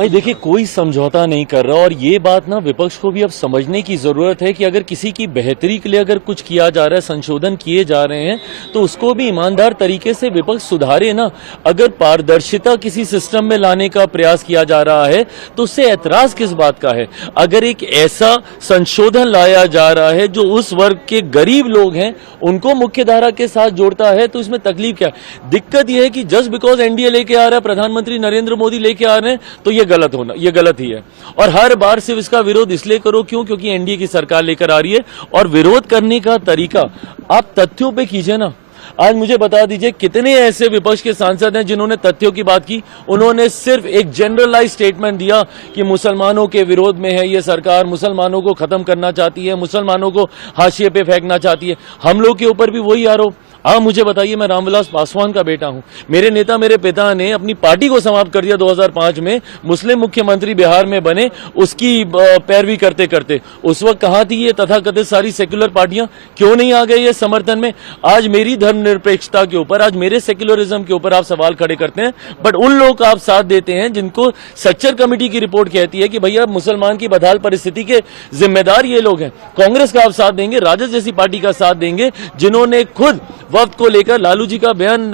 भाई देखिए, कोई समझौता नहीं कर रहा और ये बात ना विपक्ष को भी अब समझने की जरूरत है कि अगर किसी की बेहतरी के लिए अगर कुछ किया जा रहा है, संशोधन किए जा रहे हैं, तो उसको भी ईमानदार तरीके से विपक्ष सुधारे ना। अगर पारदर्शिता किसी सिस्टम में लाने का प्रयास किया जा रहा है तो उससे ऐतराज किस बात का है। अगर एक ऐसा संशोधन लाया जा रहा है जो उस वर्ग के गरीब लोग हैं उनको मुख्य धारा के साथ जोड़ता है, तो इसमें तकलीफ क्या है। दिक्कत यह है कि जस्ट बिकॉज एनडीए लेके आ रहा है, प्रधानमंत्री नरेंद्र मोदी लेके आ रहे हैं, तो ये गलत ही है। और हर बार सिर्फ इसका विरोध इसलिए करो क्योंकि एनडीए की सरकार लेकर आ रही है। और विरोध करने का तरीका आप तथ्यों पे कीजिए ना। आज मुझे बता दीजिए कितने ऐसे विपक्ष के सांसद हैं जिन्होंने तथ्यों की बात की। उन्होंने सिर्फ एक जनरलाइज स्टेटमेंट दिया कि मुसलमानों के विरोध में है ये सरकार, मुसलमानों को खत्म करना चाहती है, मुसलमानों को हाशिए पे फेंकना चाहती है। हम लोग के ऊपर भी वही आरोप। आप मुझे बताइए, मैं रामविलास पासवान का बेटा हूं। मेरे नेता, मेरे पिता ने अपनी पार्टी को समाप्त कर दिया 2005 में, मुस्लिम मुख्यमंत्री बिहार में बने, उसकी पैरवी करते करते। उस वक्त कहां थी ये तथाकथित सारी सेक्युलर पार्टियां? क्यों नहीं आ गए ये समर्थन में? आज मेरी धर्मनिरपेक्षता के ऊपर, आज मेरे सेक्युलरिज्म के ऊपर आप सवाल खड़े करते हैं, बट उन लोगों का आप साथ देते हैं जिनको सच्चर कमेटी की रिपोर्ट कहती है कि भैया मुसलमान की बदहाल परिस्थिति के जिम्मेदार ये लोग हैं। कांग्रेस का आप साथ देंगे, राजद जैसी पार्टी का साथ देंगे जिन्होंने खुद वक्त को लेकर, लालू जी का बयान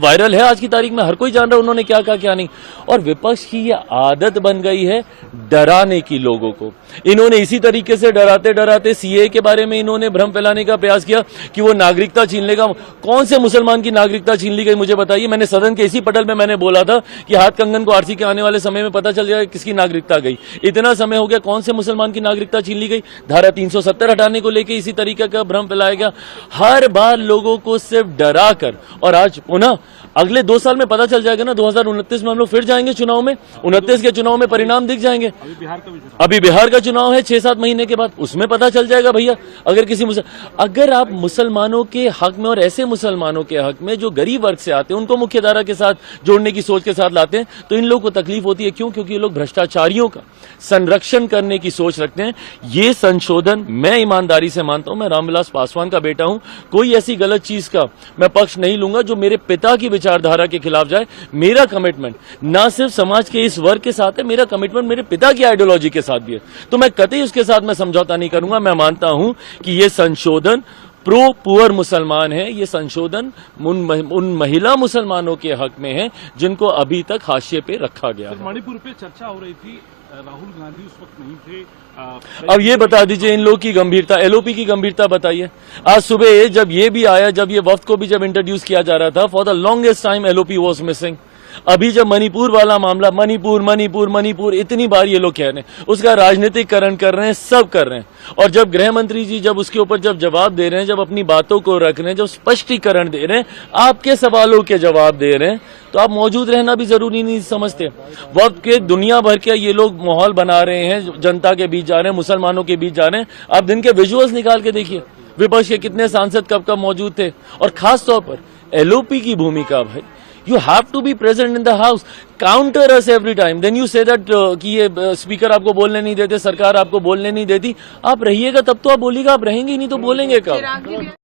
वायरल है आज की तारीख में, हर कोई जान रहा है उन्होंने क्या कहा क्या नहीं। और विपक्ष की ये आदत बन गई है डराने की लोगों को। इन्होंने इसी तरीके से डराते डराते सीए के बारे में इन्होंने भ्रम फैलाने का प्रयास किया कि वो नागरिकता छीन लेगा। कौन से मुसलमान की नागरिकता छीन ली गई मुझे बताइए। मैंने सदन के इसी पटल में मैंने बोला था कि हाथ कंगन को आरसी के आने वाले समय में पता चल जाएगा किसकी नागरिकता गई। इतना समय हो गया, कौन से मुसलमान की नागरिकता छीन ली गई? धारा 370 हटाने को लेकर इसी तरीके का भ्रम फैलाया गया। हर बार लोगों को सिर्फ डरा कर, और आज पुनः अगले 2 साल में पता चल जाएगा ना, 2029 में हम लोग फिर जाएंगे चुनाव में। 29 के चुनाव में परिणाम दिख जाएंगे। अभी बिहार का चुनाव है 6-7 महीने के बाद, उसमें पता चल जाएगा भैया। अगर आप मुसलमानों के हक में और ऐसे मुसलमानों के हक में जो गरीब वर्ग से आते हैं उनको मुख्य धारा के साथ जोड़ने की सोच के साथ लाते हैं, तो इन लोगों को तकलीफ होती है। क्यों? क्योंकि ये लोग भ्रष्टाचारियों का संरक्षण करने की सोच रखते हैं। ये संशोधन मैं ईमानदारी से मानता हूं, मैं रामविलास पासवान का बेटा हूं, कोई ऐसी गलत चीज का मैं पक्ष नहीं लूंगा जो मेरे पिता की विचारधारा के खिलाफ जाए। मेरा कमिटमेंट ना सिर्फ समाज के इस वर्ग के साथ है, मेरा कमिटमेंट मेरे पिता की आइडियोलॉजी के साथ भी है। तो मैं कतई उसके साथ मैं समझौता नहीं करूंगा। मैं मानता हूं कि यह संशोधन प्रो पुअर मुसलमान है। ये संशोधन उन महिला मुसलमानों के हक में है जिनको अभी तक हाशिए पे रखा गया है। मणिपुर पे चर्चा हो रही थी, राहुल गांधी उस वक्त नहीं थे। अब ये बता दीजिए इन लोग की गंभीरता, एलओपी की गंभीरता बताइए। आज सुबह जब ये भी आया, जब ये वफ्द को भी जब इंट्रोड्यूस किया जा रहा था, for the longest time LOP was missing. अभी जब मणिपुर वाला मामला, मणिपुर इतनी बार ये लोग कह रहे हैं, उसका राजनीतिकरण कर रहे हैं, सब कर रहे हैं। और जब गृह मंत्री जी जब उसके ऊपर जब जवाब दे रहे हैं, जब अपनी बातों को रख रहे हैं, जब स्पष्टीकरण दे रहे हैं, आपके सवालों के जवाब दे रहे हैं, तो आप मौजूद रहना भी जरूरी नहीं समझते। वक्त के दुनिया भर के ये लोग माहौल बना रहे हैं, जनता के बीच जा रहे हैं, मुसलमानों के बीच जा रहे हैं। आप दिन के विजुअल्स निकाल के देखिए, विपक्ष के कितने सांसद कब कब मौजूद थे। और खास तौर पर एलओपी की भूमिका, भाई you have to be present in the house, counter us every time, then you say that कि ये स्पीकर आपको बोलने नहीं देते, सरकार आपको बोलने नहीं देती। आप रहिएगा तब तो आप बोलिएगा, आप रहेंगे नहीं तो बोलेंगे कब?